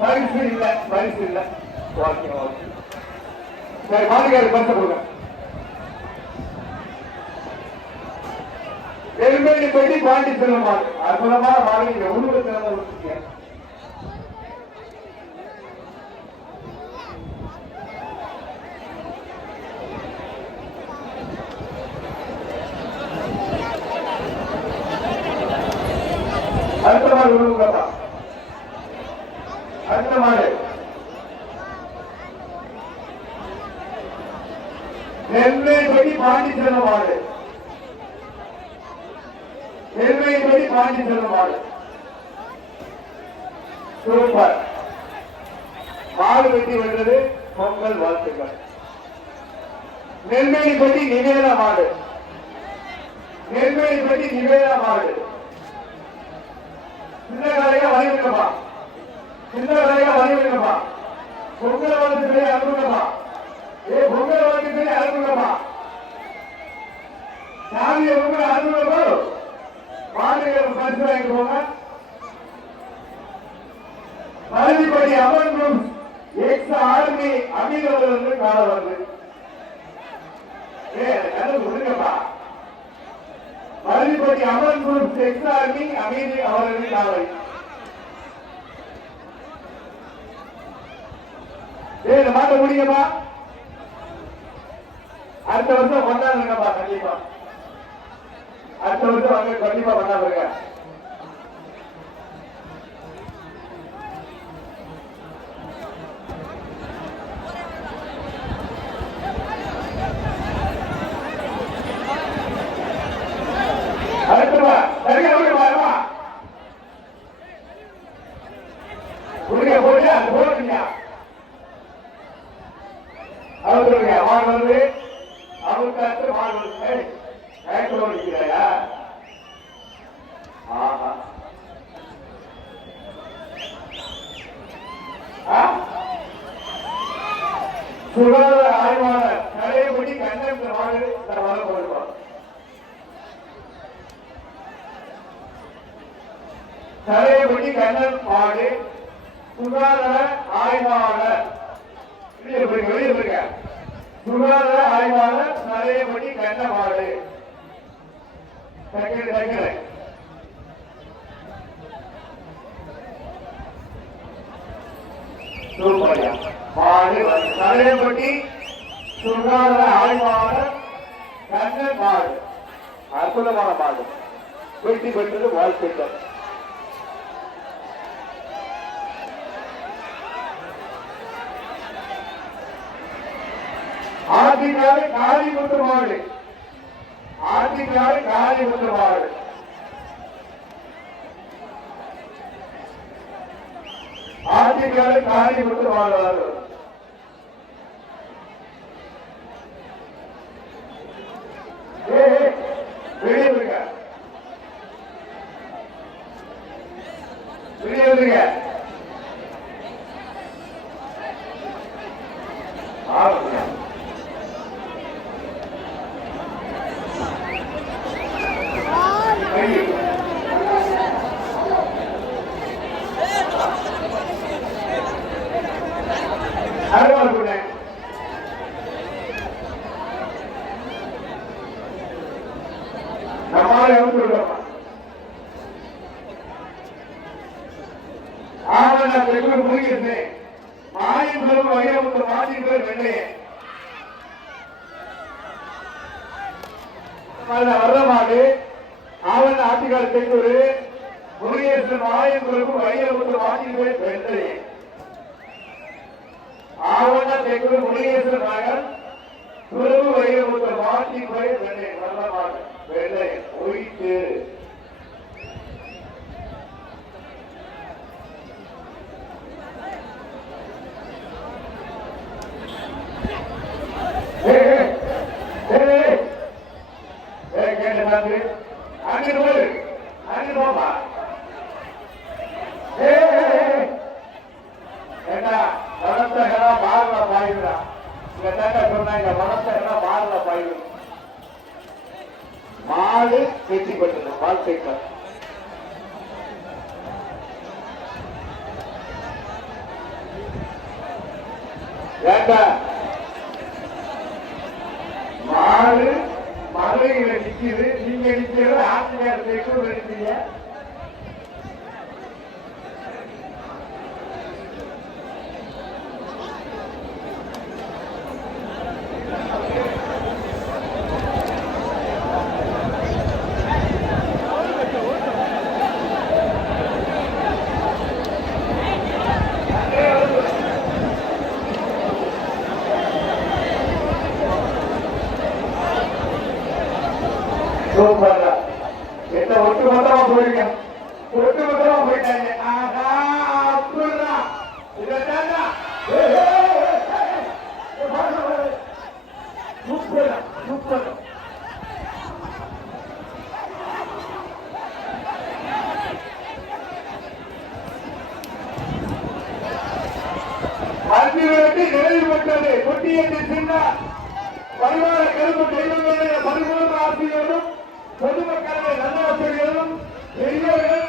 பரிசு இல்ல பரிசு இல்ல. ஓகே ஓகே சரி மாளிகாரி பரிசு கொடுங்க. எருமேலி படி பாண்டி செல்வமாள் அற்புதமான மாளிகை உருவ திறந்த அடுத்த மாடு உருவப்பா. அடுத்த மாடு நெல்லைப்படி பாண்டி செல்வ மாடு. நெல்லைப்படி பாண்டி செல்வ மாடு சூப்பர். மாடு வெட்டி வென்றது. பொங்கல் வாழ்த்துக்கள். நெல்லைப்படி நிவேதா மாடு. நெல்லைப்படி நிவேதா மாடு. சின்ன கலையா வணிகமா சின்ன கலையா வணிகமா பொங்கல் வாழ்த்துக்களே அனுபவமா. பொங்கல் வாழ்த்துக்களே அனுபவமா. சாமியை பொங்கல் அனுபவமோ மாநில பரிசு வாங்கி போங்க. பள்ளிப்படி Aman group ex army Ameer அவர்கள் வந்து கால வருது. கொடுங்கப்பா. பள்ளிப்படி Aman group ex army Ameer அவர்கள் காலை. மாட்ட முடியுமா? அடுத்த வருஷம் கொண்டாடுங்கப்பா. கண்டிப்பா அடுத்த வருஷம் வந்து கண்டிப்பா கொண்டாடுங்க. அடுத்தவா சரியா வருவா புரிய போறியா போறீங்க அவருடைய மாடு வந்து அவருக்கு அடுத்து மாடு வந்து இருக்கிறாயா? சுகாதார ஆய்வாளர் தலையபடி கண்ணன் மாடு வர போடுவார். தலையபடி கண்ணன் மாடு சுகாதார ஆய்வாளர் வெளியே இருக்க. சுகாதார ஆய்வாளர் தலையபடி கண்ண மாடு மாடு தலையபடி சுகாதார ஆய்வாளர் கண்ண மாடு. அற்புதமான மாடு வெற்றி பெற்றது. வாழ்த்துக்கள். ஆதிகாரி காளிமுத்து மாடு. ஆதிகாரி காளிமுத்து மாடு. ஆதிகாரி காளிமுத்து மாடு. வெளியே வருங்க. வெளியே வருங்க. வரமாடு ஆவண ஆட்சிகால தென்னூர் முருகேசன் ஆயங்குருக்கும் வைரமுத்து வாங்கிட்டு வெள்ளை. ஆவண தென்னூர் முருகேசன் மகன் துறவு வைரமுத்து வாங்கி போய் வெள்ளை. வரமாடு வெள்ளை ஒயிட்டு. மாடு வெற்றி பெற்றது. ஏண்டா மாடு மதுரையில நிக்குது, நீங்க நிக்கிறது ஆசிரியர் தெற்கு நிற்கிறீங்க. என்ன ஒட்டுமொத்தமா போயிருக்க, ஒட்டுமொத்தமா போயிட்டாங்க. ஆஹா அப்படின்னா சூப்பர் சூப்பர். அஞ்சுவரத்தை நிறைவு பெற்றது. கொட்டியத்தை சின்ன பரிவார கருப்பு தெய்வங்களுடைய பரிபூர்ண ஆசிரியரும் பொதுமக்களுடைய நல்லாசிரியரும் பெரியவர்கள்